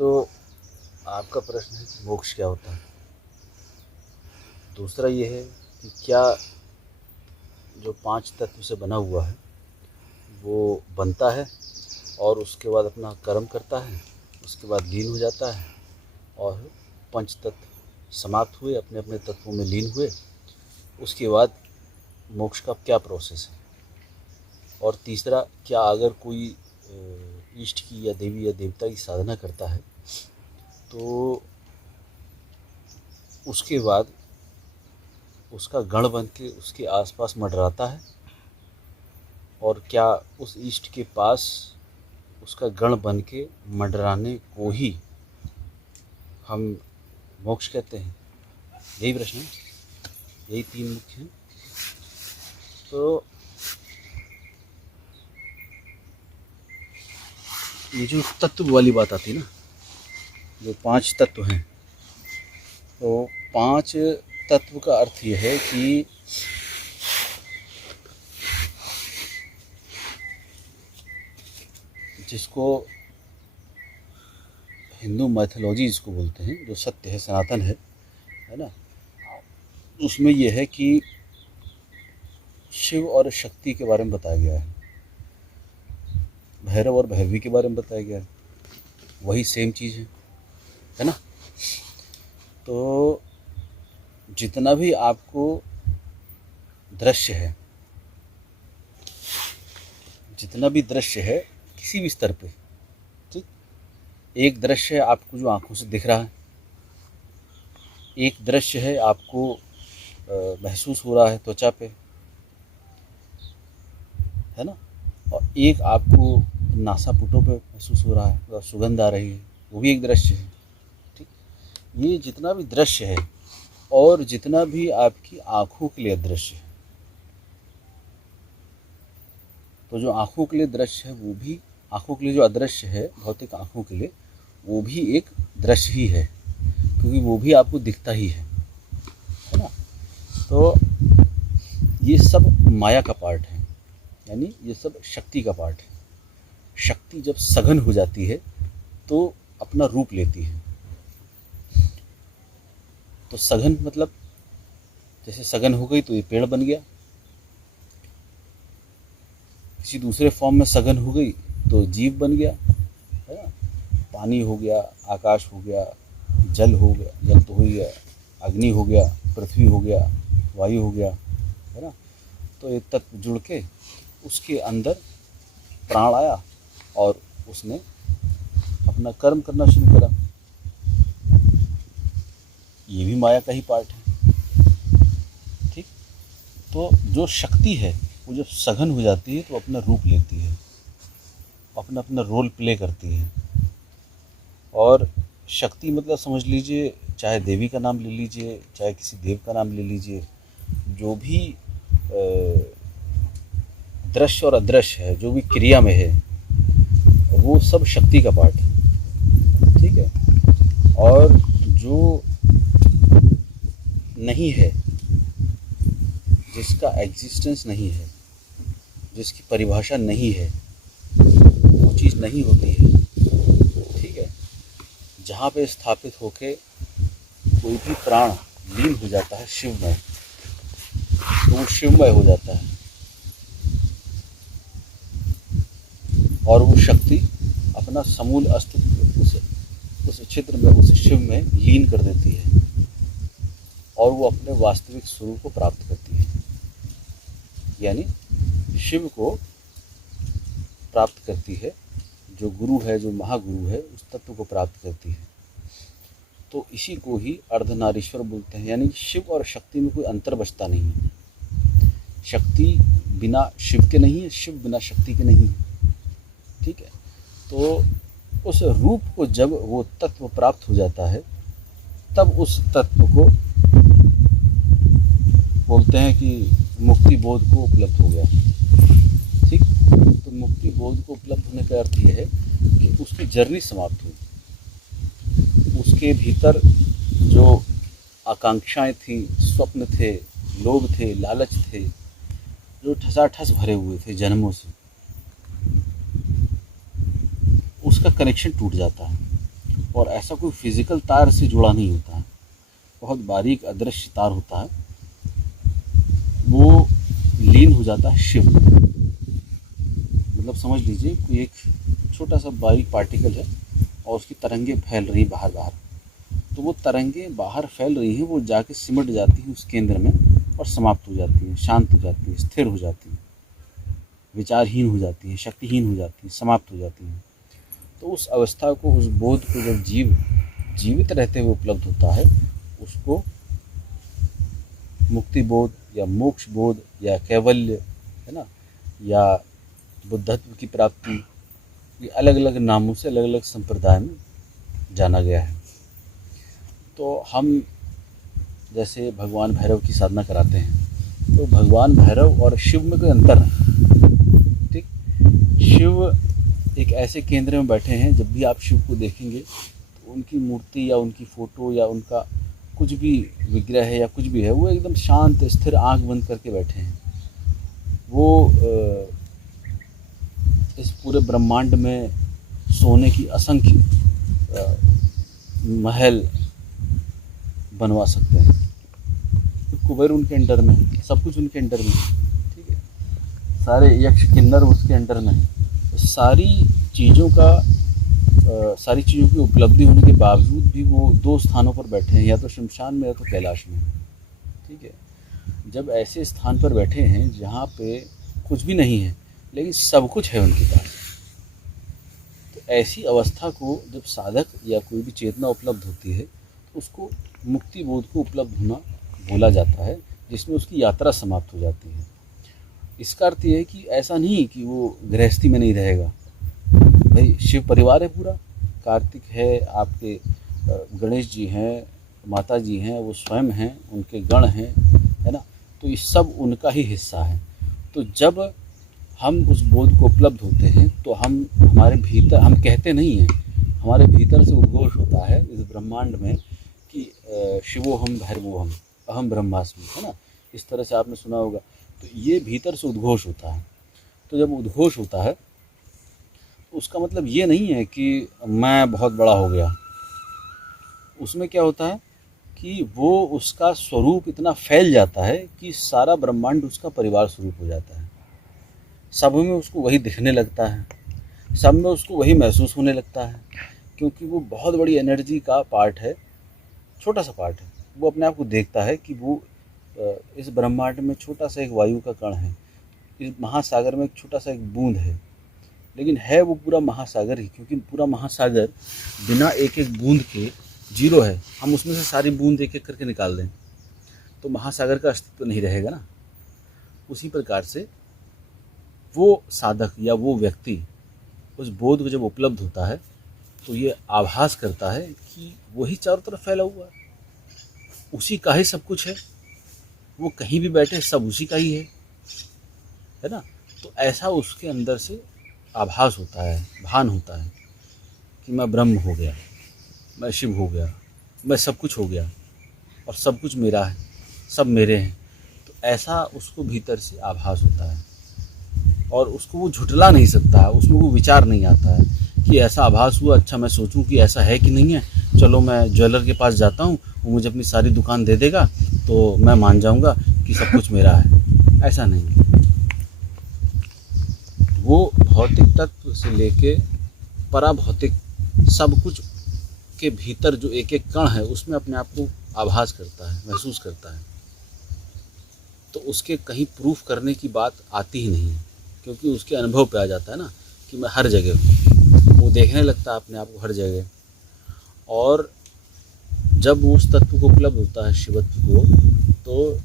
तो आपका प्रश्न है कि मोक्ष क्या होता है। दूसरा ये है कि क्या जो 5 तत्व से बना हुआ है वो बनता है और उसके बाद अपना कर्म करता है, उसके बाद लीन हो जाता है और 5 तत्व समाप्त हुए, अपने अपने तत्वों में लीन हुए, उसके बाद मोक्ष का क्या प्रोसेस है। और तीसरा, क्या अगर कोई इष्ट की या देवी या देवता की साधना करता है तो उसके बाद उसका गण बन के उसके आसपास मंडराता है, और क्या उस इष्ट के पास उसका गण बन के मंडराने को ही हम मोक्ष कहते हैं। यही प्रश्न है, यही 3 मुख्य हैं। तो ये जो तत्व वाली बात आती है ना, जो 5 तत्व हैं, तो 5 तत्व का अर्थ ये है कि जिसको हिंदू मैथोलॉजी जिसको बोलते हैं, जो सत्य है, सनातन है ना, उसमें यह है कि शिव और शक्ति के बारे में बताया गया है, भैरव और भैरवी के बारे में बताया गया है, वही सेम चीज़ है ना। तो जितना भी आपको दृश्य है, जितना भी दृश्य है किसी भी स्तर पे, ठीक, एक दृश्य है आपको जो आंखों से दिख रहा है, एक दृश्य है आपको महसूस हो रहा है त्वचा पे, है ना, और एक आपको नासापुटों पे महसूस हो रहा है, सुगंध आ रही है, वो भी एक दृश्य है। ठीक, ये जितना भी दृश्य है और जितना भी आपकी आँखों के लिए दृश्य है, तो जो आँखों के लिए दृश्य है वो भी, आँखों के लिए जो अदृश्य है भौतिक आँखों के लिए, वो भी एक दृश्य ही है, क्योंकि वो भी आपको दिखता ही है ना। तो ये सब माया का पार्ट है, यानी ये सब शक्ति का पार्ट है। शक्ति जब सघन हो जाती है तो अपना रूप लेती है। तो सघन मतलब जैसे सघन हो गई तो ये पेड़ बन गया, किसी दूसरे फॉर्म में सघन हो गई तो जीव बन गया, है ना, पानी हो गया, आकाश हो गया, जल हो गया, जल तो हो ही गया, अग्नि हो गया, पृथ्वी हो गया, वायु हो गया, है ना। तो ये तत्व जुड़ के उसके अंदर प्राण आया और उसने अपना कर्म करना शुरू करा। ये भी माया का ही पार्ट है। ठीक, तो जो शक्ति है वो जब सघन हो जाती है तो अपना रूप लेती है, अपना अपना रोल प्ले करती है। और शक्ति मतलब समझ लीजिए, चाहे देवी का नाम ले लीजिए, चाहे किसी देव का नाम ले लीजिए, जो भी दृश्य और अदृश्य है, जो भी क्रिया में है, वो सब शक्ति का पार्ट है। ठीक है, और जो नहीं है, जिसका एग्जिस्टेंस नहीं है, जिसकी परिभाषा नहीं है, वो चीज़ नहीं होती है। ठीक है, जहाँ पे स्थापित होके कोई भी प्राण लीन हो जाता है शिव में, तो वो शिवमय हो जाता है, और वो शक्ति अपना समूल अस्तित्व उस क्षेत्र में, उस शिव में लीन कर देती है, और वो अपने वास्तविक स्वरूप को प्राप्त करती है, यानी शिव को प्राप्त करती है। जो गुरु है, जो महागुरु है, उस तत्व को प्राप्त करती है। तो इसी को ही अर्धनारीश्वर बोलते हैं, यानी शिव और शक्ति में कोई अंतर बचता नहीं है। शक्ति बिना शिव के नहीं है, शिव बिना शक्ति के नहीं है। ठीक है, तो उस रूप को जब वो तत्व प्राप्त हो जाता है, तब उस तत्व को बोलते हैं कि मुक्ति बोध को उपलब्ध हो गया। ठीक, तो मुक्ति बोध को उपलब्ध होने का अर्थ ये है कि उसकी जर्नी समाप्त हुई। उसके भीतर जो आकांक्षाएं थी, स्वप्न थे, लोभ थे, लालच थे, जो ठसाठस भरे हुए थे जन्मों से, उसका कनेक्शन टूट जाता है और ऐसा कोई फिजिकल तार से जुड़ा नहीं होता है, बहुत बारीक अदृश्य तार होता है, वो लीन हो जाता है शिव में। मतलब समझ लीजिए कोई एक छोटा सा बारीक पार्टिकल है और उसकी तरंगे फैल रही बाहर बाहर, तो वो तरंगें बाहर फैल रही हैं, वो जाके सिमट जाती हैं उस केंद्र में और समाप्त हो जाती हैं, शांत हो जाती हैं, स्थिर हो जाती हैं, विचारहीन हो जाती हैं, शक्तिहीन हो जाती हैं, समाप्त हो जाती हैं। तो उस अवस्था को, उस बोध को जब जीव जीवित रहते हुए उपलब्ध होता है, उसको मुक्ति बोध या मोक्ष बोध या कैवल्य, है ना, या बुद्धत्व की प्राप्ति, ये अलग अलग नामों से अलग अलग संप्रदाय में जाना गया है। तो हम जैसे भगवान भैरव की साधना कराते हैं, तो भगवान भैरव और शिव में कोई अंतर नहीं। ठीक, शिव एक ऐसे केंद्र में बैठे हैं, जब भी आप शिव को देखेंगे तो उनकी मूर्ति या उनकी फ़ोटो या उनका कुछ भी विग्रह है या कुछ भी है, वो एकदम शांत स्थिर आंख बंद करके बैठे हैं। वो इस पूरे ब्रह्मांड में सोने की असंख्य महल बनवा सकते हैं। कुबेर उनके अंडर में है, सब कुछ उनके अंडर में है। ठीक है, सारे यक्ष किन्नर उसके अंडर में है। सारी चीज़ों की उपलब्धि होने के बावजूद भी वो दो स्थानों पर बैठे हैं, या तो शमशान में या तो कैलाश में। ठीक है, जब ऐसे स्थान पर बैठे हैं जहाँ पे कुछ भी नहीं है लेकिन सब कुछ है उनके पास, तो ऐसी अवस्था को जब साधक या कोई भी चेतना उपलब्ध होती है तो उसको मुक्ति बोध को उपलब्ध होना बोला जाता है, जिसमें उसकी यात्रा समाप्त हो जाती है। इसका अर्थ ये है कि ऐसा नहीं कि वो गृहस्थी में नहीं रहेगा। भाई शिव परिवार है पूरा, कार्तिक है, आपके गणेश जी हैं, माता जी हैं, वो स्वयं हैं, उनके गण हैं, है ना, तो ये सब उनका ही हिस्सा है। तो जब हम उस बोध को उपलब्ध होते हैं तो हम हमारे भीतर, हम कहते नहीं हैं, हमारे भीतर से उद्घोष होता है इस ब्रह्मांड में कि शिवोहम भैरवोहम अहम ब्रह्मास्मि, है ना, इस तरह से आपने सुना होगा। तो ये भीतर से उद्घोष होता है। तो जब उद्घोष होता है तो उसका मतलब ये नहीं है कि मैं बहुत बड़ा हो गया। उसमें क्या होता है कि वो उसका स्वरूप इतना फैल जाता है कि सारा ब्रह्मांड उसका परिवार स्वरूप हो जाता है। सब में उसको वही दिखने लगता है, सब में उसको वही महसूस होने लगता है, क्योंकि वो बहुत बड़ी एनर्जी का पार्ट है, छोटा सा पार्ट है। वो अपने आप को देखता है कि वो इस ब्रह्मांड में छोटा सा एक वायु का कण है, इस महासागर में एक छोटा सा एक बूंद है, लेकिन है वो पूरा महासागर ही, क्योंकि पूरा महासागर बिना एक एक बूंद के जीरो है। हम उसमें से सारी बूंद एक एक करके निकाल दें तो महासागर का अस्तित्व नहीं रहेगा ना। उसी प्रकार से वो साधक या वो व्यक्ति उस बोध को जब उपलब्ध होता है तो ये आभास करता है कि वही चारों तरफ फैला हुआ है, उसी का ही सब कुछ है, वो कहीं भी बैठे सब उसी का ही है ना। तो ऐसा उसके अंदर से आभास होता है, भान होता है कि मैं ब्रह्म हो गया, मैं शिव हो गया, मैं सब कुछ हो गया और सब कुछ मेरा है, सब मेरे हैं। तो ऐसा उसको भीतर से आभास होता है और उसको वो झुठला नहीं सकता, उसमें वो विचार नहीं आता है कि ऐसा आभास हुआ, अच्छा मैं सोचूं कि ऐसा है कि नहीं है, चलो मैं ज्वेलर के पास जाता हूँ, वो मुझे अपनी सारी दुकान दे देगा तो मैं मान जाऊँगा कि सब कुछ मेरा है। ऐसा नहीं, वो भौतिक तत्व से लेके पराभौतिक सब कुछ के भीतर जो एक एक कण है उसमें अपने आप को आभास करता है, महसूस करता है। तो उसके कहीं प्रूफ करने की बात आती ही नहीं है, क्योंकि उसके अनुभव पे आ जाता है ना कि मैं हर जगह हूँ। वो देखने लगता है अपने आप को हर जगह। और जब वो उस तत्व को उपलब्ध होता है, शिवत्व को, तो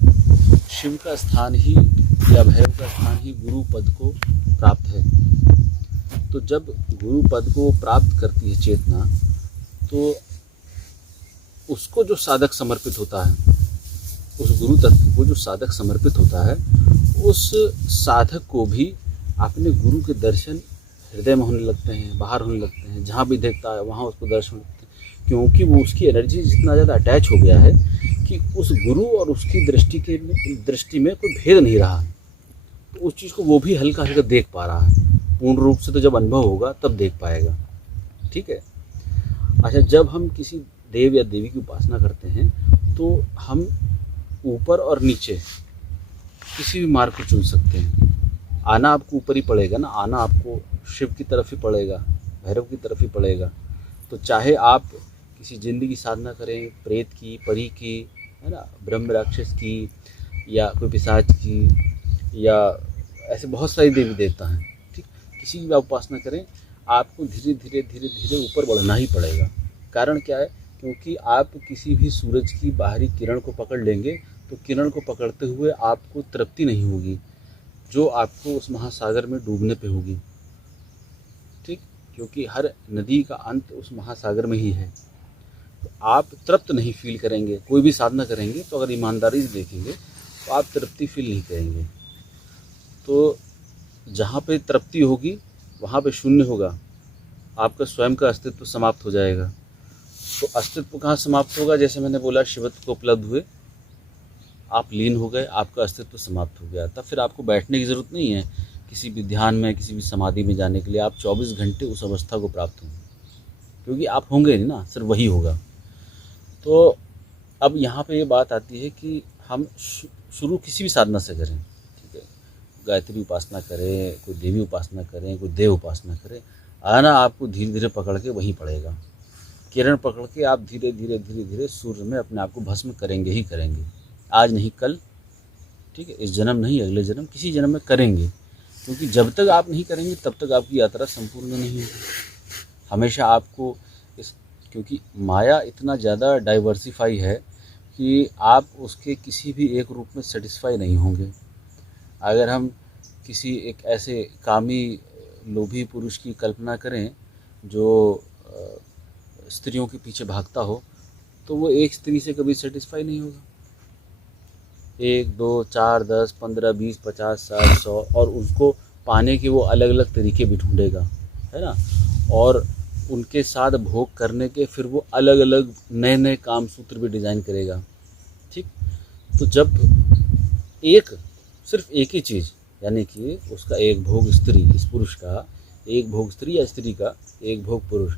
शिव का स्थान ही या भैरव का स्थान ही गुरु पद को प्राप्त है। तो जब गुरु पद को प्राप्त करती है चेतना, तो उसको जो साधक समर्पित होता है, उस गुरु तत्व को जो साधक समर्पित होता है, उस साधक को भी अपने गुरु के दर्शन हृदय में होने लगते हैं, बाहर होने लगते हैं, जहाँ भी देखता है वहाँ उसको दर्शन होते हैं, क्योंकि वो उसकी एनर्जी जितना ज़्यादा अटैच हो गया है कि उस गुरु और उसकी दृष्टि में कोई भेद नहीं रहा। तो उस चीज़ को वो भी हल्का हल्का देख पा रहा है। पूर्ण रूप से तो जब अनुभव होगा तब देख पाएगा। ठीक है। अच्छा, जब हम किसी देव या देवी की उपासना करते हैं तो हम ऊपर और नीचे किसी भी मार्ग को चुन सकते हैं। आना आपको ऊपर ही पड़ेगा ना, आना आपको शिव की तरफ ही पड़ेगा, भैरव की तरफ ही पड़ेगा। तो चाहे आप किसी जिंदगी की साधना करें, प्रेत की, परी की, है ना, ब्रह्म राक्षस की, या कोई पिशाच की, या ऐसे बहुत सारी देवी देवता हैं, ठीक, किसी की भी आप उपासना करें, आपको धीरे धीरे धीरे धीरे ऊपर बढ़ना ही पड़ेगा। कारण क्या है? क्योंकि आप किसी भी सूरज की बाहरी किरण को पकड़ लेंगे तो किरण को पकड़ते हुए आपको तृप्ति नहीं होगी, जो आपको उस महासागर में डूबने पे होगी, ठीक, क्योंकि हर नदी का अंत उस महासागर में ही है। तो आप तृप्त नहीं फील करेंगे, कोई भी साधना करेंगे तो अगर ईमानदारी से देखेंगे तो आप तृप्ति फील नहीं करेंगे। तो जहाँ पे तृप्ति होगी वहाँ पे शून्य होगा, आपका स्वयं का अस्तित्व समाप्त हो जाएगा। तो अस्तित्व कहाँ समाप्त होगा? जैसे मैंने बोला, शिवत्व को उपलब्ध हुए, आप लीन हो गए, आपका अस्तित्व समाप्त हो गया। तब फिर आपको बैठने की ज़रूरत नहीं है किसी भी ध्यान में, किसी भी समाधि में जाने के लिए। आप 24 घंटे उस अवस्था को प्राप्त होंगे, क्योंकि आप होंगे नहीं ना, सिर्फ वही होगा। तो अब यहाँ पे ये बात आती है कि हम शुरू किसी भी साधना से करें, ठीक है, गायत्री उपासना करें, कोई देवी उपासना करें, कोई देव उपासना करें, आना आपको धीरे धीरे पकड़ के वहीं पड़ेगा। किरण पकड़ के आप धीरे धीरे धीरे धीरे सूर्य में अपने आप को भस्म करेंगे ही करेंगे, आज नहीं कल, ठीक है, इस जन्म नहीं, अगले जन्म, किसी जन्म में करेंगे। क्योंकि जब तक आप नहीं करेंगे तब तक आपकी यात्रा संपूर्ण नहीं होगी। हमेशा आपको क्योंकि माया इतना ज़्यादा डाइवर्सिफाई है कि आप उसके किसी भी एक रूप में सेटिस्फाई नहीं होंगे। अगर हम किसी एक ऐसे कामी लोभी पुरुष की कल्पना करें जो स्त्रियों के पीछे भागता हो, तो वो एक स्त्री से कभी सेटिस्फाई नहीं होगा। 1, 2, 4, 10, 15, 20, 50, 60, 100, और उसको पाने के वो अलग अलग तरीके भी ढूंढेगा, है ना, और उनके साथ भोग करने के फिर वो अलग अलग नए नए काम सूत्र भी डिज़ाइन करेगा, ठीक। तो जब सिर्फ एक ही चीज़, यानी कि उसका एक भोग स्त्री, इस पुरुष का एक भोग स्त्री या स्त्री का एक भोग पुरुष,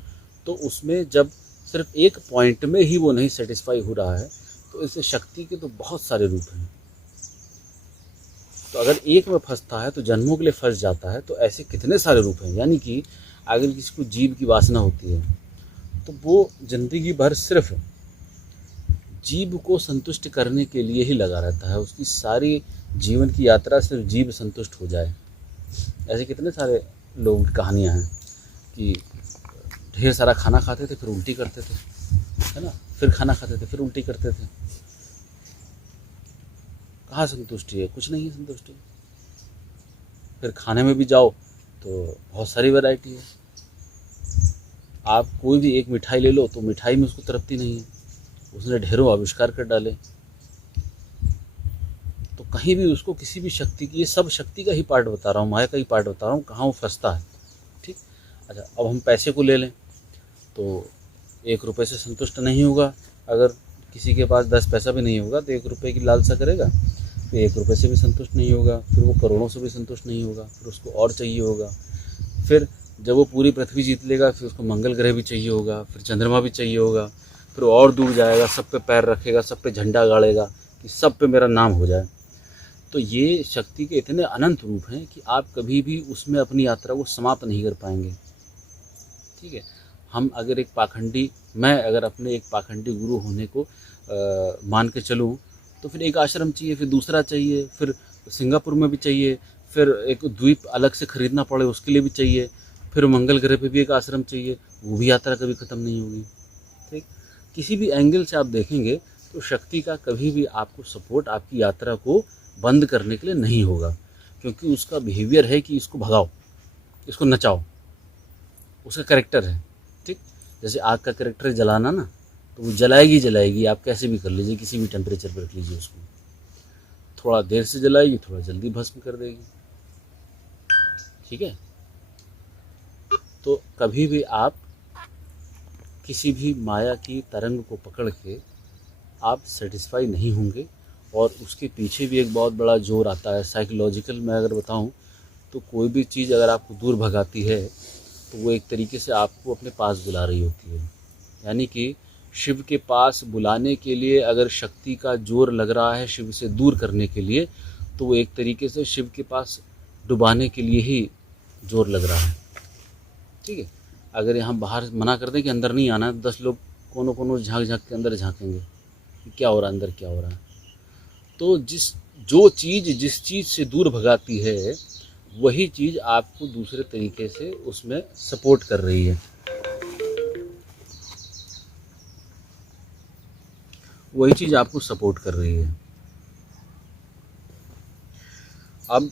तो उसमें जब सिर्फ एक पॉइंट में ही वो नहीं सेटिस्फाई हो रहा है, तो इससे शक्ति के तो बहुत सारे रूप हैं। तो अगर एक में फंसता है तो जन्मों के लिए फंस जाता है, तो ऐसे कितने सारे रूप हैं। यानी कि अगर किसी को जीव की वासना होती है तो वो जिंदगी भर सिर्फ जीव को संतुष्ट करने के लिए ही लगा रहता है, उसकी सारी जीवन की यात्रा सिर्फ जीव संतुष्ट हो जाए। ऐसे कितने सारे लोगों की कहानियाँ हैं कि ढेर सारा खाना खाते थे फिर उल्टी करते थे, है ना, फिर खाना खाते थे फिर उल्टी करते थे। कहाँ संतुष्टि है? कुछ नहीं है संतुष्टि। फिर खाने में भी जाओ तो बहुत सारी वैरायटी है। आप कोई भी एक मिठाई ले लो तो मिठाई में उसको तृप्ति नहीं है, उसने ढेरों आविष्कार कर डाले। तो कहीं भी उसको किसी भी शक्ति की, ये सब शक्ति का ही पार्ट बता रहा हूँ, माया का ही पार्ट बता रहा हूँ, कहाँ वो फंसता है, ठीक। अच्छा, अब हम पैसे को ले लें तो 1 रुपये से संतुष्ट नहीं होगा। अगर किसी के पास 10 पैसा भी नहीं होगा तो 1 रुपये की लालसा करेगा, फिर 1 रुपये से भी संतुष्ट नहीं होगा, फिर वो करोड़ों से भी संतुष्ट नहीं होगा, फिर उसको और चाहिए होगा। फिर जब वो पूरी पृथ्वी जीत लेगा फिर उसको मंगल ग्रह भी चाहिए होगा, फिर चंद्रमा भी चाहिए होगा, फिर और दूर जाएगा, सब पे पैर रखेगा, सब पे झंडा गाड़ेगा कि सब पे मेरा नाम हो जाए। तो ये शक्ति के इतने अनंत रूप हैं कि आप कभी भी उसमें अपनी यात्रा को समाप्त नहीं कर पाएंगे, ठीक है। हम अगर मैं अगर अपने एक पाखंडी गुरु होने को मान के चलूँ तो फिर एक आश्रम चाहिए, फिर दूसरा चाहिए, फिर सिंगापुर में भी चाहिए, फिर एक द्वीप अलग से खरीदना पड़े उसके लिए भी चाहिए, फिर मंगल ग्रह पे भी एक आश्रम चाहिए, वो भी यात्रा कभी ख़त्म नहीं होगी, ठीक। किसी भी एंगल से आप देखेंगे तो शक्ति का कभी भी आपको सपोर्ट आपकी यात्रा को बंद करने के लिए नहीं होगा, क्योंकि उसका बिहेवियर है कि इसको भगाओ, इसको नचाओ, उसका कैरेक्टर है, ठीक। जैसे आग का कैरेक्टर है जलाना ना, तो वो जलाएगी, आप कैसे भी कर लीजिए, किसी भी टेम्परेचर पर रख लीजिए उसको, थोड़ा देर से जलाएगी, थोड़ा जल्दी भस्म कर देगी, ठीक है। तो कभी भी आप किसी भी माया की तरंग को पकड़ के आप सेटिस्फाई नहीं होंगे, और उसके पीछे भी एक बहुत बड़ा जोर आता है साइकोलॉजिकल। मैं अगर बताऊं तो कोई भी चीज़ अगर आपको दूर भगाती है तो वो एक तरीके से आपको अपने पास बुला रही होती है, यानी कि शिव के पास बुलाने के लिए अगर शक्ति का जोर लग रहा है शिव से दूर करने के लिए, तो वो एक तरीके से शिव के पास डुबाने के लिए ही जोर लग रहा है। ठीक है, अगर यहाँ बाहर मना कर दें कि अंदर नहीं आना है, 10 लोग कोनो कोनो झाँक झाँक के अंदर झाँकेंगे कि क्या हो रहा है, अंदर क्या हो रहा है। तो जिस चीज़ से दूर भगाती है, वही चीज़ आपको दूसरे तरीके से उसमें सपोर्ट कर रही है। वही चीज़ आपको सपोर्ट कर रही है। अब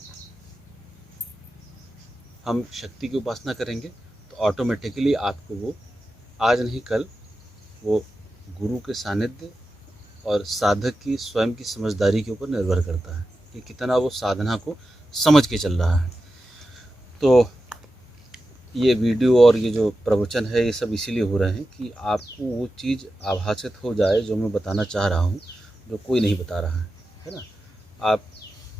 हम शक्ति की उपासना करेंगे तो ऑटोमेटिकली आपको वो आज नहीं कल वो गुरु के सानिध्य और साधक की स्वयं की समझदारी के ऊपर निर्भर करता है कि कितना वो साधना को समझ के चल रहा है। तो ये वीडियो और ये जो प्रवचन है ये सब इसीलिए हो रहे हैं कि आपको वो चीज़ आभासित हो जाए जो मैं बताना चाह रहा हूँ, जो कोई नहीं बता रहा है ना। आप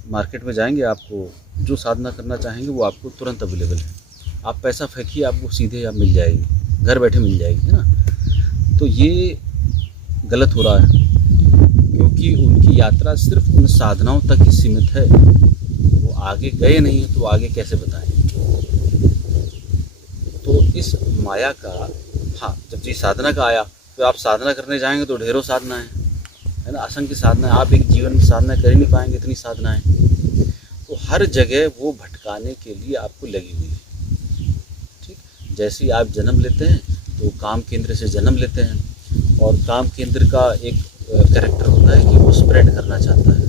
मार्केट में जाएंगे, आपको जो साधना करना चाहेंगे वो आपको तुरंत अवेलेबल है। आप पैसा फेंकिए, आपको सीधे आप मिल जाएगी, घर बैठे मिल जाएगी, है ना। तो ये गलत हो रहा है क्योंकि उनकी यात्रा सिर्फ उन साधनाओं तक ही सीमित है, वो आगे गए नहीं हैं तो आगे कैसे बताएं। तो इस माया का, हाँ, जब जी साधना का आया तो आप साधना करने जाएंगे तो ढेरों साधना है ना, असंख्य साधना है। आप एक जीवन में साधना कर ही नहीं पाएंगे, इतनी साधनाएं। तो हर जगह वो भटकाने के लिए आपको लगी हुई है। ठीक, जैसे ही आप जन्म लेते हैं तो काम केंद्र से जन्म लेते हैं, और काम केंद्र का एक कैरेक्टर होता है कि वो स्प्रेड करना चाहता है।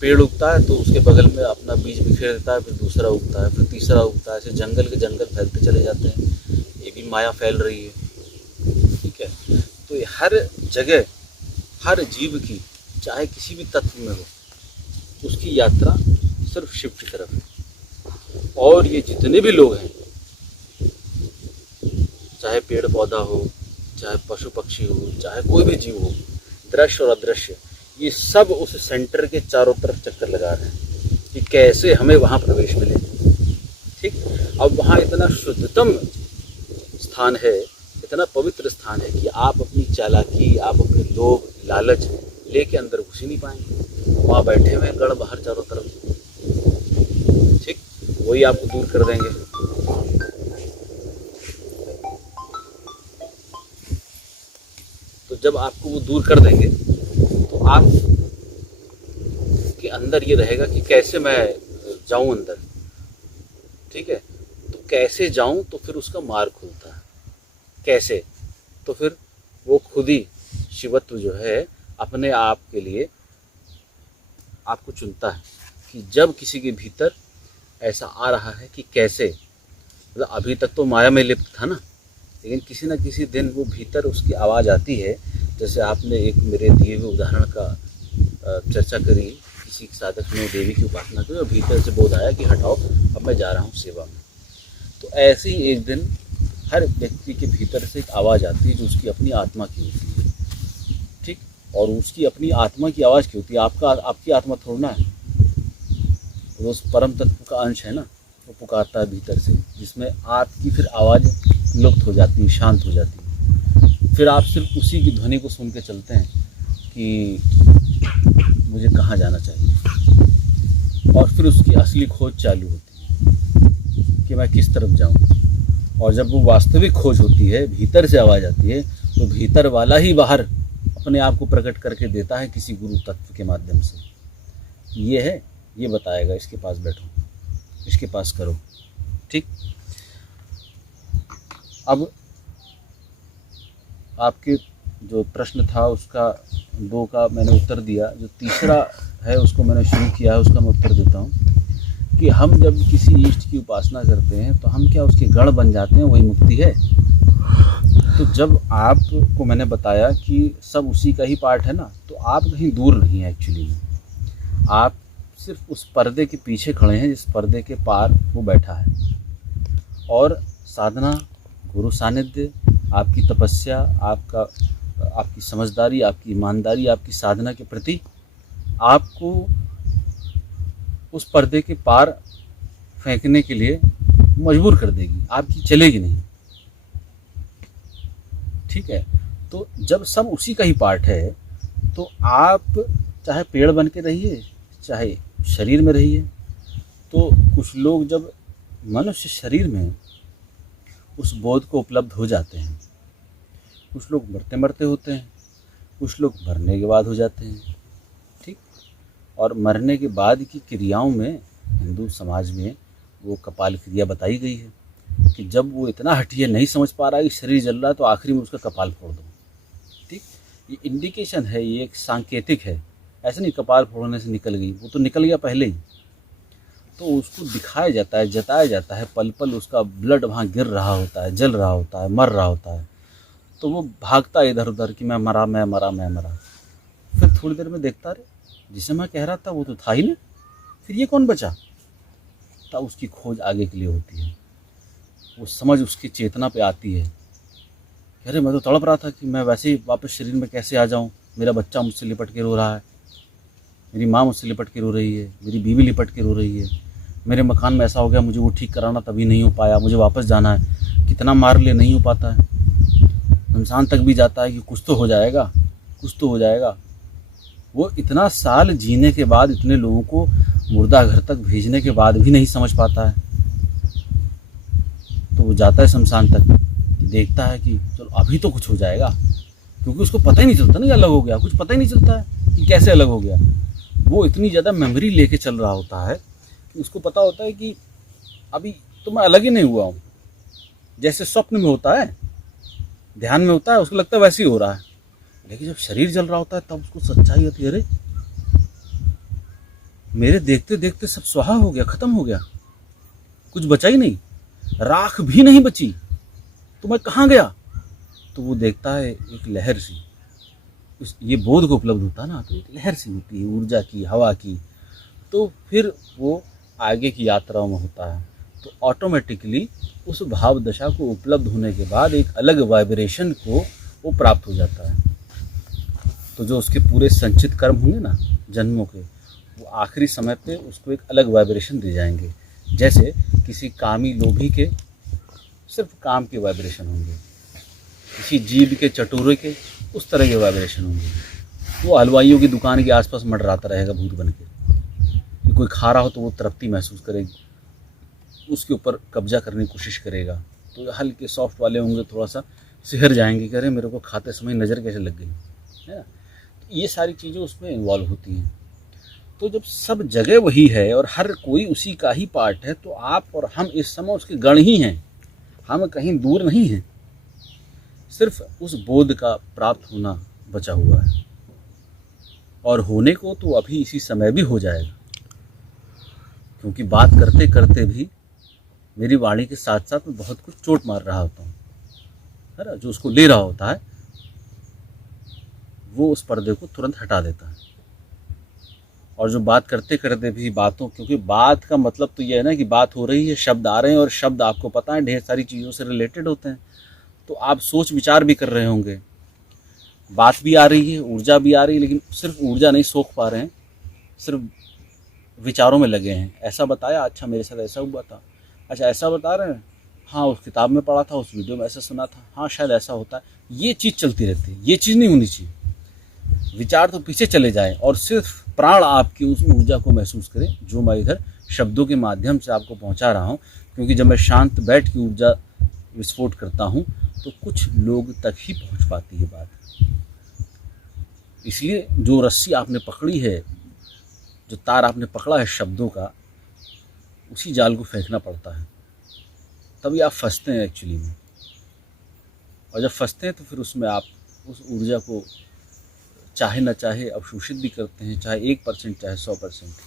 पेड़ उगता है तो उसके बगल में अपना बीज बिखेर देता है, फिर दूसरा उगता है, फिर तीसरा उगता है, ऐसे जंगल के जंगल फैलते चले जाते हैं। ये भी माया फैल रही है। ठीक है, तो ये हर जगह हर जीव की, चाहे किसी भी तत्व में हो, उसकी यात्रा सिर्फ शिव की तरफ है। और ये जितने भी लोग हैं, चाहे पेड़ पौधा हो, चाहे पशु पक्षी हो, चाहे कोई भी जीव हो, दृश्य और अदृश्य, ये सब उस सेंटर के चारों तरफ चक्कर लगा रहे हैं कि कैसे हमें वहाँ प्रवेश मिले। ठीक, अब वहाँ इतना शुद्धतम स्थान है, इतना पवित्र स्थान है कि आप अपनी चालाकी, आप अपने लोभ लालच लेके अंदर घुस ही नहीं पाएंगे। वहाँ बैठे हुए गढ़ बाहर चारों तरफ। ठीक, वही आपको दूर कर देंगे। तो जब आपको वो दूर कर देंगे तो आप के अंदर ये रहेगा कि कैसे मैं जाऊं अंदर। ठीक है, तो कैसे जाऊं, तो फिर उसका मार्ग खुलता है। कैसे, तो फिर वो खुद ही शिवत्व जो है अपने आप के लिए आपको चुनता है कि जब किसी के भीतर ऐसा आ रहा है कि कैसे, मतलब अभी तक तो माया में लिप्त था ना, लेकिन किसी न किसी दिन वो भीतर उसकी आवाज़ आती है। जैसे आपने एक मेरे दिए हुए उदाहरण का चर्चा करी, किसी साधक ने देवी की उपासना की और भीतर से बोध आया कि हटाओ, अब मैं जा रहा हूँ सेवा में। तो ऐसे ही एक दिन हर व्यक्ति के भीतर से एक आवाज़ आती है जो उसकी अपनी आत्मा की होती है। ठीक, और उसकी अपनी आत्मा की आवाज़ की होती है, आपकी आत्मा थोड़ना है, वो उस परम तत्व का अंश है ना, वो पुकारता है भीतर से, जिसमें आपकी फिर आवाज़ लुप्त हो जाती है, शांत हो जाती है। फिर आप सिर्फ उसी की ध्वनि को सुन के चलते हैं कि मुझे कहाँ जाना चाहिए, और फिर उसकी असली खोज चालू होती है कि मैं किस तरफ जाऊँ। और जब वो वास्तविक खोज होती है, भीतर से आवाज़ आती है, तो भीतर वाला ही बाहर अपने आप को प्रकट करके देता है किसी गुरु तत्व के माध्यम से। ये है, ये बताएगा, इसके पास बैठो, इसके पास करो। ठीक, अब आपके जो प्रश्न था उसका 2 का मैंने उत्तर दिया, जो तीसरा है उसको मैंने शुरू किया है, उसका मैं उत्तर देता हूँ कि हम जब किसी इष्ट की उपासना करते हैं तो हम क्या उसके गण बन जाते हैं, वही मुक्ति है। तो जब आपको मैंने बताया कि सब उसी का ही पार्ट है ना, तो आप कहीं दूर नहीं है एक्चुअली में, आप सिर्फ उस पर्दे के पीछे खड़े हैं जिस पर्दे के पार वो बैठा है। और साधना, गुरु सानिध्य, आपकी तपस्या, आपकी समझदारी, आपकी ईमानदारी, आपकी साधना के प्रति आपको उस पर्दे के पार फेंकने के लिए मजबूर कर देगी, आपकी चलेगी नहीं। ठीक है। तो जब सब उसी का ही पार्ट है, तो आप चाहे पेड़ बन के रहिए, चाहे शरीर में रहिए। तो कुछ लोग जब मनुष्य शरीर में उस बोध को उपलब्ध हो जाते हैं, कुछ लोग मरते मरते होते हैं, कुछ लोग मरने के बाद हो जाते हैं, ठीक। और मरने के बाद की क्रियाओं में हिंदू समाज में वो कपाल क्रिया बताई गई है कि जब वो इतना हठीय नहीं समझ पा रहा है कि शरीर जल रहा है, तो आखिरी में उसका कपाल फोड़ दो, ठीक। ये इंडिकेशन है, ये एक सांकेतिक है। ऐसे नहीं कपाल फोड़ने से निकल गई, वो तो निकल गया पहले ही। तो उसको दिखाया जाता है, जताया जाता है, पल पल उसका ब्लड वहाँ गिर रहा होता है, जल रहा होता है, मर रहा होता है। तो वो भागता है इधर उधर कि मैं मरा, मैं मरा, मैं मरा। फिर थोड़ी देर में देखता रहे, जिसे मैं कह रहा था वो तो था ही नहीं, फिर ये कौन बचा। तब उसकी खोज आगे के लिए होती है, वो समझ उसकी चेतना पे आती है। अरे मैं तो तड़प रहा था कि मैं वैसे ही वापस शरीर में कैसे आ जाऊं, मेरा बच्चा मुझसे लिपट के रो रहा है, मेरी माँ मुझसे लिपट के रो रही है, मेरी बीवी लिपट के रो रही है, मेरे मकान में ऐसा हो गया, मुझे वो ठीक कराना तभी नहीं हो पाया, मुझे वापस जाना है, कितना मार ले नहीं हो पाता है। इंसान तक भी जाता है कि कुछ तो हो जाएगा, कुछ तो हो जाएगा। वो इतना साल जीने के बाद, इतने लोगों को मुर्दा घर तक भेजने के बाद भी नहीं समझ पाता है। तो वो जाता है शमशान तक, देखता है कि चलो अभी तो कुछ हो जाएगा, क्योंकि उसको पता ही नहीं चलता ना अलग हो गया, कुछ पता ही नहीं चलता है कि कैसे अलग हो गया। वो इतनी ज़्यादा मेमोरी लेके चल रहा होता है कि उसको पता होता है कि अभी तो मैं अलग ही नहीं हुआ हूँ। जैसे स्वप्न में होता है, ध्यान में होता है, उसको लगता है वैसे ही हो रहा है। लेकिन जब शरीर जल रहा होता है तब उसको सच्चाई होती है, अरे मेरे देखते देखते सब स्वाहा हो गया, खत्म हो गया, कुछ बचा ही नहीं, राख भी नहीं बची, तो मैं कहाँ गया। तो वो देखता है एक लहर सी, ये बोध को उपलब्ध होता है ना, तो एक लहर सी होती है ऊर्जा की, हवा की। तो फिर वो आगे की यात्राओं में होता है, तो ऑटोमेटिकली उस भाव दशा को उपलब्ध होने के बाद एक अलग वाइब्रेशन को वो प्राप्त हो जाता है। तो जो उसके पूरे संचित कर्म होंगे ना जन्मों के, वो आखिरी समय पे उसको एक अलग वाइब्रेशन दे जाएंगे। जैसे किसी कामी लोभी के सिर्फ काम के वाइब्रेशन होंगे, किसी जीव के चटोरे के उस तरह के वाइब्रेशन होंगे। वो हलवाइयों की दुकान के आसपास मंडराता रहेगा भूत बन के, कि कोई खा रहा हो तो वो तृप्ति महसूस करेगी, उसके ऊपर कब्जा करने की कोशिश करेगा। तो हल्के सॉफ्ट वाले होंगे, थोड़ा सा सिहर जाएंगे कि अरे मेरे को खाते समय नज़र कैसे लग गई, है ना। तो ये सारी चीज़ें उसमें इन्वॉल्व होती हैं। तो जब सब जगह वही है और हर कोई उसी का ही पार्ट है, तो आप और हम इस समय उसके गण ही हैं, हम कहीं दूर नहीं हैं। सिर्फ उस बोध का प्राप्त होना बचा हुआ है, और होने को तो अभी इसी समय भी हो जाएगा। क्योंकि बात करते करते भी मेरी वाणी के साथ साथ मैं बहुत कुछ चोट मार रहा होता हूँ, है ना। जो उसको ले रहा होता है वो उस पर्दे को तुरंत हटा देता है। और जो बात करते करते भी बातों, क्योंकि बात का मतलब तो यह है ना कि बात हो रही है, शब्द आ रहे हैं, और शब्द आपको पता है ढेर सारी चीज़ों से रिलेटेड होते हैं। तो आप सोच विचार भी कर रहे होंगे, बात भी आ रही है, ऊर्जा भी आ रही है, लेकिन सिर्फ ऊर्जा नहीं सोख पा रहे हैं, सिर्फ विचारों में लगे हैं। ऐसा बताया, अच्छा मेरे साथ ऐसा हुआ था, अच्छा ऐसा बता रहे हैं, हाँ उस किताब में पढ़ा था, उस वीडियो में ऐसा सुना था, हाँ शायद ऐसा होता है। ये चीज़ चलती रहती है, ये चीज़ नहीं होनी चाहिए। विचार तो पीछे चले जाएं और सिर्फ प्राण आपकी उस ऊर्जा को महसूस करें जो मैं इधर शब्दों के माध्यम से आपको पहुंचा रहा हूं। क्योंकि जब मैं शांत बैठ की ऊर्जा विस्फोट करता हूं तो कुछ लोग तक ही पहुंच पाती है बात। इसलिए जो रस्सी आपने पकड़ी है, जो तार आपने पकड़ा है शब्दों का, उसी जाल को फेंकना पड़ता है, तभी आप फंसते हैं एक्चुअली में। और जब फंसते हैं तो फिर उसमें आप उस ऊर्जा को चाहे न चाहे अवशोषित भी करते हैं, चाहे 1% चाहे 100%।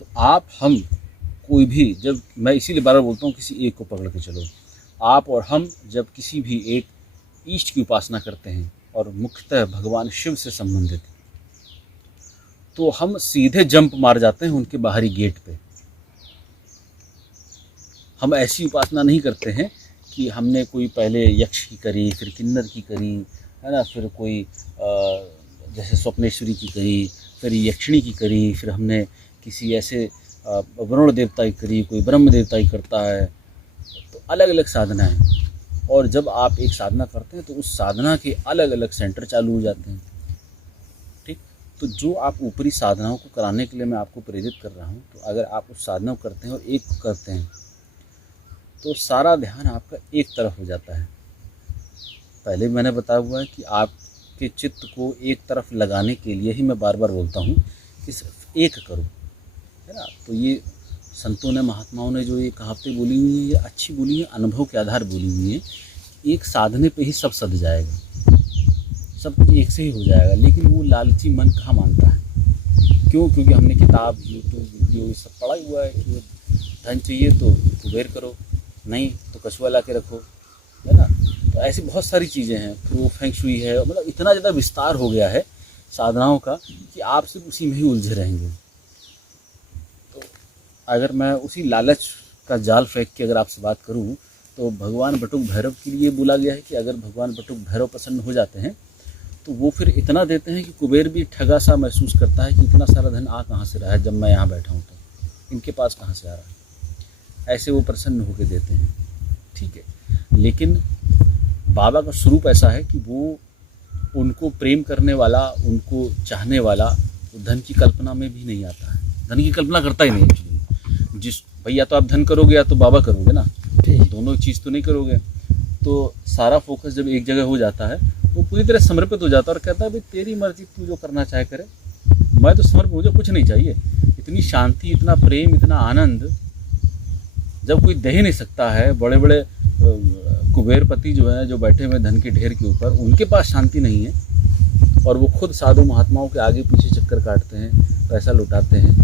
तो आप हम कोई भी, जब मैं इसीलिए बार बार बोलता हूँ किसी एक को पकड़ के चलो, आप और हम जब किसी भी एक ईष्ट की उपासना करते हैं और मुख्यतः भगवान शिव से संबंधित, तो हम सीधे जंप मार जाते हैं उनके बाहरी गेट पे। हम ऐसी उपासना नहीं करते हैं कि हमने कोई पहले यक्ष की करी, फिर किन्नर की करी, है ना, फिर कोई जैसे स्वप्नेश्वरी की करी, फिर यक्षिणी की करी, फिर हमने किसी ऐसे वरुण देवता की करी, कोई ब्रह्म देवता की करता है। तो अलग अलग साधना है। और जब आप एक साधना करते हैं तो उस साधना के अलग अलग सेंटर चालू हो जाते हैं। ठीक, तो जो आप ऊपरी साधनाओं को कराने के लिए मैं आपको प्रेरित कर रहा हूँ, तो अगर आप उस साधना को करते हैं और एक को करते हैं तो सारा ध्यान आपका एक तरफ हो जाता है। पहले मैंने बताया हुआ है कि आपके चित्त को एक तरफ लगाने के लिए ही मैं बार बार बोलता हूँ कि सिर्फ एक करो, है ना। तो ये संतों ने, महात्माओं ने जो ये कहावतें बोली हुई हैं, ये अच्छी बोली हैं, अनुभव के आधार बोली हुई हैं। एक साधने पे ही सब सध जाएगा, सब एक से ही हो जाएगा। लेकिन वो लालची मन कहाँ मानता है? क्यों? क्योंकि हमने किताब, यूट्यूब, वीडियो ये सब पढ़ा हुआ है कि धन चाहिए तो कुबेर करो, नहीं तो कछुआ ला के रखो, है ना। तो ऐसी बहुत सारी चीज़ें हैं। फिर वो फेंग शुई है, मतलब इतना ज़्यादा विस्तार हो गया है साधनाओं का कि आप सिर्फ उसी में ही उलझे रहेंगे। तो अगर मैं उसी लालच का जाल फेंक के अगर आपसे बात करूं, तो भगवान बटुक भैरव के लिए बोला गया है कि अगर भगवान बटुक भैरव प्रसन्न हो जाते हैं तो वो फिर इतना देते हैं कि कुबेर भी ठगा सा महसूस करता है कि इतना सारा धन आ कहाँ से रहा है, जब मैं यहाँ बैठा हूँ तो इनके पास कहाँ से आ रहा है। ऐसे वो प्रसन्न होकर देते हैं, ठीक है। लेकिन बाबा का स्वरूप ऐसा है कि वो उनको प्रेम करने वाला, उनको चाहने वाला, वो धन की कल्पना में भी नहीं आता है, धन की कल्पना करता ही नहीं एक्चुअली। जिस भैया तो आप धन करोगे या तो बाबा करोगे ना, दोनों चीज़ तो नहीं करोगे। तो सारा फोकस जब एक जगह हो जाता है वो पूरी तरह समर्पित हो जाता है और कहता है भाई तेरी मर्जी, तू जो करना चाहे करे, मैं तो समर्पित, मुझे कुछ नहीं चाहिए। इतनी शांति, इतना प्रेम, इतना आनंद जब कोई दे ही नहीं सकता है। बड़े बड़े कुबेरपति जो हैं, जो बैठे हुए धन के ढेर के ऊपर, उनके पास शांति नहीं है और वो खुद साधु महात्माओं के आगे पीछे चक्कर काटते हैं, पैसा लुटाते हैं।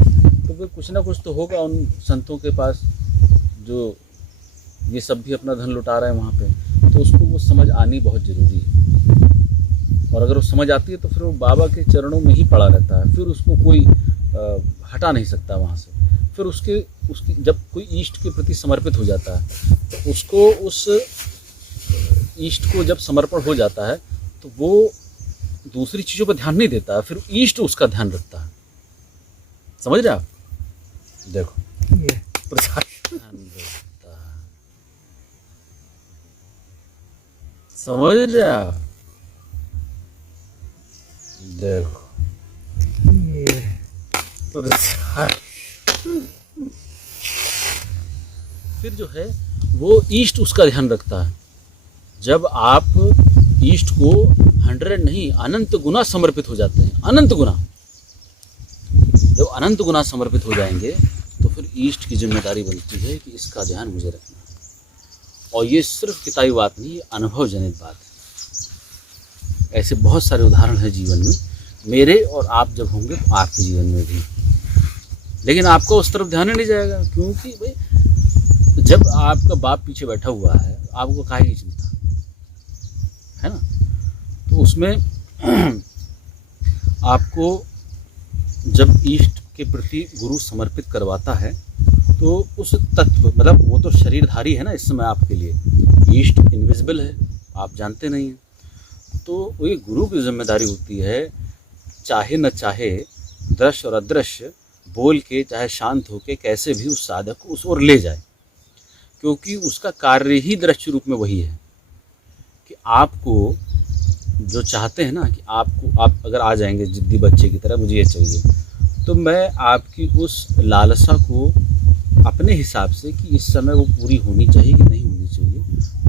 तो फिर कुछ ना कुछ तो होगा उन संतों के पास जो ये सब भी अपना धन लुटा रहे हैं वहाँ पे। तो उसको वो समझ आनी बहुत ज़रूरी है। और अगर वो समझ आती है तो फिर वो बाबा के चरणों में ही पड़ा रहता है, फिर उसको कोई हटा नहीं सकता वहाँ से। फिर उसकी जब कोई इष्ट के प्रति समर्पित हो जाता है तो उसको, उस इष्ट को जब समर्पण हो जाता है तो वो दूसरी चीज़ों पर ध्यान नहीं देता है, फिर इष्ट उसका ध्यान रखता है। समझ रहे आप? देखो ये समझ रहे आप? देखो फिर जो है वो ईस्ट उसका ध्यान रखता है। जब आप ईस्ट को 100 नहीं, अनंत गुना समर्पित हो जाते हैं, अनंत गुना, जब अनंत गुना समर्पित हो जाएंगे तो फिर ईस्ट की जिम्मेदारी बनती है कि इसका ध्यान मुझे रखना है। और ये सिर्फ किताबी बात नहीं, ये अनुभव जनित बात है। ऐसे बहुत सारे उदाहरण हैं जीवन में, मेरे और आप जब होंगे तो आपके जीवन में भी। लेकिन आपका उस तरफ ध्यान ही नहीं जाएगा, क्योंकि भाई जब आपका बाप पीछे बैठा हुआ है आपको काहे की चिंता है ना। तो उसमें आपको जब इष्ट के प्रति गुरु समर्पित करवाता है तो उस तत्व, मतलब वो तो शरीरधारी है ना इस समय आपके लिए, इष्ट इनविजिबल है, आप जानते नहीं हैं। तो वो गुरु की जिम्मेदारी होती है, चाहे न चाहे, दृश्य और अदृश्य बोल के, चाहे शांत होके, कैसे भी उस साधक को उस ओर ले जाए। क्योंकि उसका कार्य ही दृश्य रूप में वही है कि आपको जो चाहते हैं ना, कि आपको, आप अगर आ जाएंगे जिद्दी बच्चे की तरह, मुझे ये चाहिए, तो मैं आपकी उस लालसा को अपने हिसाब से कि इस समय वो पूरी होनी चाहिए कि नहीं होनी चाहिए,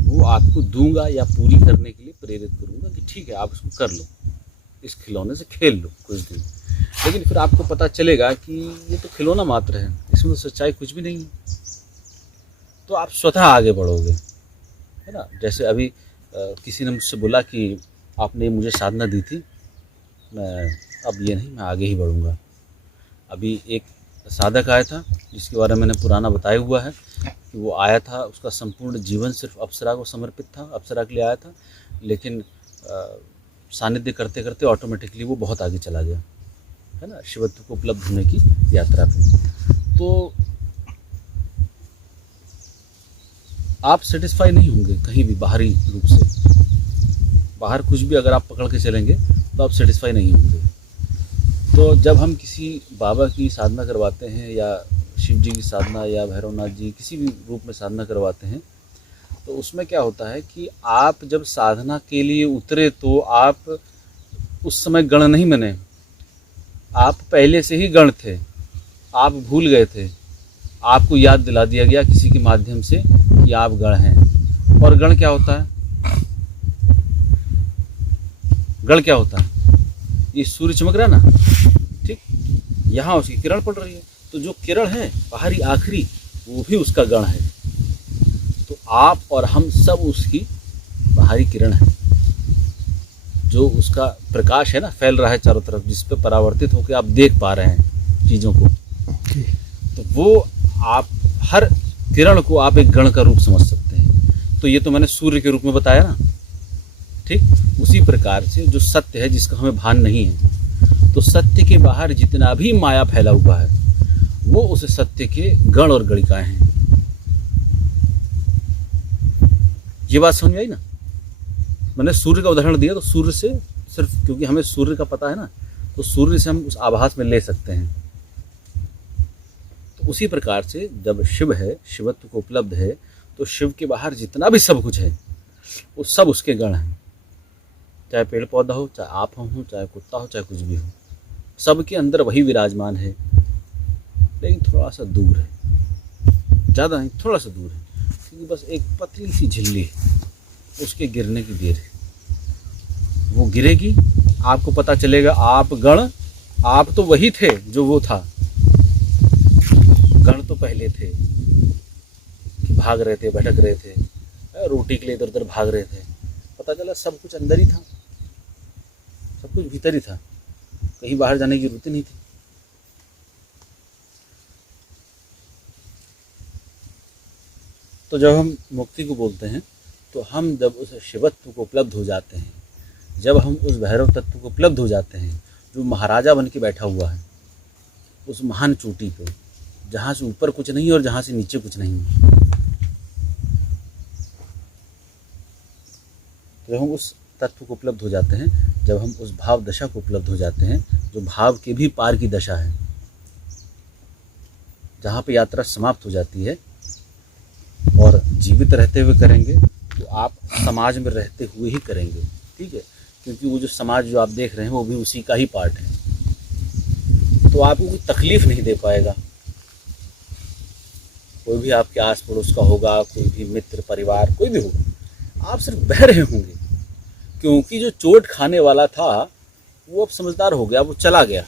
वो आपको दूंगा या पूरी करने के लिए प्रेरित करूंगा कि ठीक है आप इसको कर लो, इस खिलौने से खेल लो कुछ दिन। लेकिन फिर आपको पता चलेगा कि ये तो खिलौना मात्र है, इसमें तो सच्चाई कुछ भी नहीं है। तो आप स्वतः आगे बढ़ोगे, है ना। जैसे अभी किसी ने मुझसे बोला कि आपने मुझे साधना दी थी, मैं अब ये नहीं, मैं आगे ही बढ़ूँगा। अभी एक साधक आया था जिसके बारे में मैंने पुराना बताया हुआ है कि वो आया था, उसका संपूर्ण जीवन सिर्फ अप्सरा को समर्पित था, अप्सरा के लिए आया था। लेकिन सानिध्य करते करते ऑटोमेटिकली वो बहुत आगे चला गया, है ना, शिवत्व को उपलब्ध होने की यात्रा पे। तो आप सेटिस्फाई नहीं होंगे कहीं भी बाहरी रूप से, बाहर कुछ भी अगर आप पकड़ के चलेंगे तो आप सेटिस्फाई नहीं होंगे। तो जब हम किसी बाबा की साधना करवाते हैं या शिव जी की साधना या भैरवनाथ जी किसी भी रूप में साधना करवाते हैं, तो उसमें क्या होता है कि आप जब साधना के लिए उतरे तो आप उस समय गण नहीं बने, आप पहले से ही गण थे, आप भूल गए थे, आपको याद दिला दिया गया किसी के माध्यम से कि आप गण हैं। और गण क्या होता है? गण क्या होता है? ये सूर्य चमक रहा है ना, ठीक, यहाँ उसकी किरण पड़ रही है, तो जो किरण है बाहरी आखिरी, वो भी उसका गण है। तो आप और हम सब उसकी बाहरी किरण है, जो उसका प्रकाश है ना, फैल रहा है चारों तरफ, जिस पे परावर्तित होकर आप देख पा रहे हैं चीज़ों को। तो वो आप हर किरण को आप एक गण का रूप समझ सकते हैं। तो ये तो मैंने सूर्य के रूप में बताया ना, ठीक। उसी प्रकार से जो सत्य है, जिसका हमें भान नहीं है, तो सत्य के बाहर जितना भी माया फैला हुआ है वो उस सत्य के गण और गणिकाएं हैं। ये बात समझ में आई ना? मैंने सूर्य का उदाहरण दिया, तो सूर्य से सिर्फ क्योंकि हमें सूर्य का पता है ना, तो सूर्य से हम उस आभास में ले सकते हैं। तो उसी प्रकार से जब शिव है, शिवत्व को उपलब्ध है, तो शिव के बाहर जितना भी सब कुछ है वो सब उसके गण हैं। चाहे पेड़ पौधा हो, चाहे आप हो, चाहे कुत्ता हो, चाहे कुछ भी हो, सबके अंदर वही विराजमान है, लेकिन थोड़ा सा दूर है, ज़्यादा नहीं, थोड़ा सा दूर है, क्योंकि बस एक पतली सी झिल्ली है, उसके गिरने की देर है। वो गिरेगी, आपको पता चलेगा आप गण, आप तो वही थे जो वो था। गण तो पहले थे कि भाग रहे थे, भटक रहे थे, रोटी के लिए इधर उधर भाग रहे थे, पता चला सब कुछ अंदर ही था, सब कुछ भीतर ही था, कहीं बाहर जाने की जरूरत नहीं थी। तो जब हम मुक्ति को बोलते हैं, तो हम जब उस शिवत्व को उपलब्ध हो जाते हैं, जब हम उस भैरव तत्व को उपलब्ध हो जाते हैं, जो महाराजा बन के बैठा हुआ है उस महान चोटी पे, जहाँ से ऊपर कुछ नहीं और जहाँ से नीचे कुछ नहीं, जब हम उस तत्व को उपलब्ध हो जाते हैं, जब हम उस भाव दशा को उपलब्ध हो जाते हैं, जो भाव के भी पार की दशा है, जहाँ पे यात्रा समाप्त हो जाती है, और जीवित रहते हुए करेंगे तो आप समाज में रहते हुए ही करेंगे, ठीक है, क्योंकि वो जो समाज जो आप देख रहे हैं वो भी उसी का ही पार्ट है। तो आपको कोई तकलीफ नहीं दे पाएगा, कोई भी आपके आस पड़ोस का होगा, कोई भी मित्र परिवार कोई भी होगा, आप सिर्फ बह रहे होंगे, क्योंकि जो चोट खाने वाला था वो अब समझदार हो गया, वो चला गया,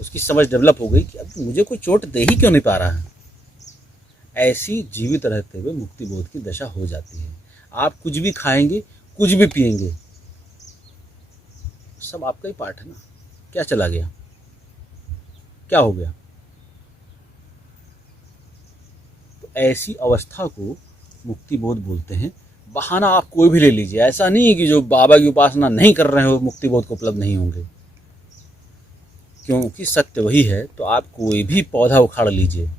उसकी समझ डेवलप हो गई कि अब मुझे कोई चोट दे ही क्यों नहीं पा रहा है। ऐसी जीवित रहते हुए मुक्ति बोध की दशा हो जाती है। आप कुछ भी खाएंगे, कुछ भी पिएंगे, सब आपका ही पार्ट है ना। क्या चला गया, क्या हो गया? तो ऐसी अवस्था को मुक्ति बोध बोलते हैं। बहाना आप कोई भी ले लीजिए, ऐसा नहीं है कि जो बाबा की उपासना नहीं कर रहे हो मुक्ति बोध को उपलब्ध नहीं होंगे, क्योंकि सत्य वही है। तो आप कोई भी पौधा उखाड़ लीजिए,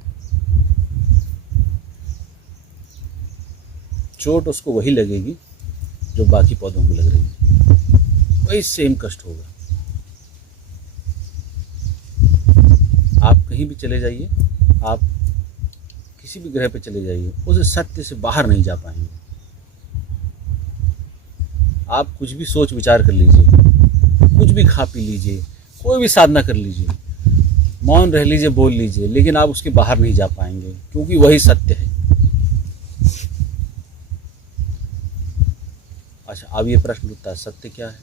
चोट उसको वही लगेगी जो बाकी पौधों को लग रही है, वही सेम कष्ट होगा। आप कहीं भी चले जाइए, आप किसी भी ग्रह पे चले जाइए, उस सत्य से बाहर नहीं जा पाएंगे। आप कुछ भी सोच विचार कर लीजिए, कुछ भी खा पी लीजिए, कोई भी साधना कर लीजिए, मौन रह लीजिए, बोल लीजिए, लेकिन आप उसके बाहर नहीं जा पाएंगे, क्योंकि वही सत्य है। अच्छा, अब ये प्रश्न उठता है, सत्य क्या है?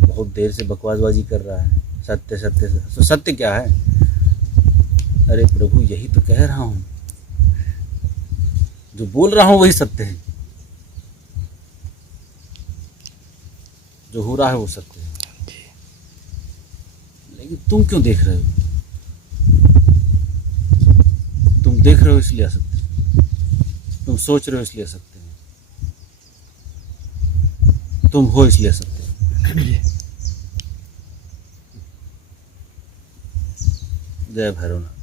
बहुत देर से बकवासबाजी कर रहा है, सत्य सत्य तो सत्य क्या है? अरे प्रभु, यही तो कह रहा हूं, जो बोल रहा हूं वही सत्य है, जो हो रहा है वो सत्य है। लेकिन तुम क्यों देख रहे हो? तुम देख रहे हो इसलिए असत्य है, तुम सोच रहे हो इसलिए असत्य है, तुम हो इसलिए असत्य है। जय भैरवनाथ।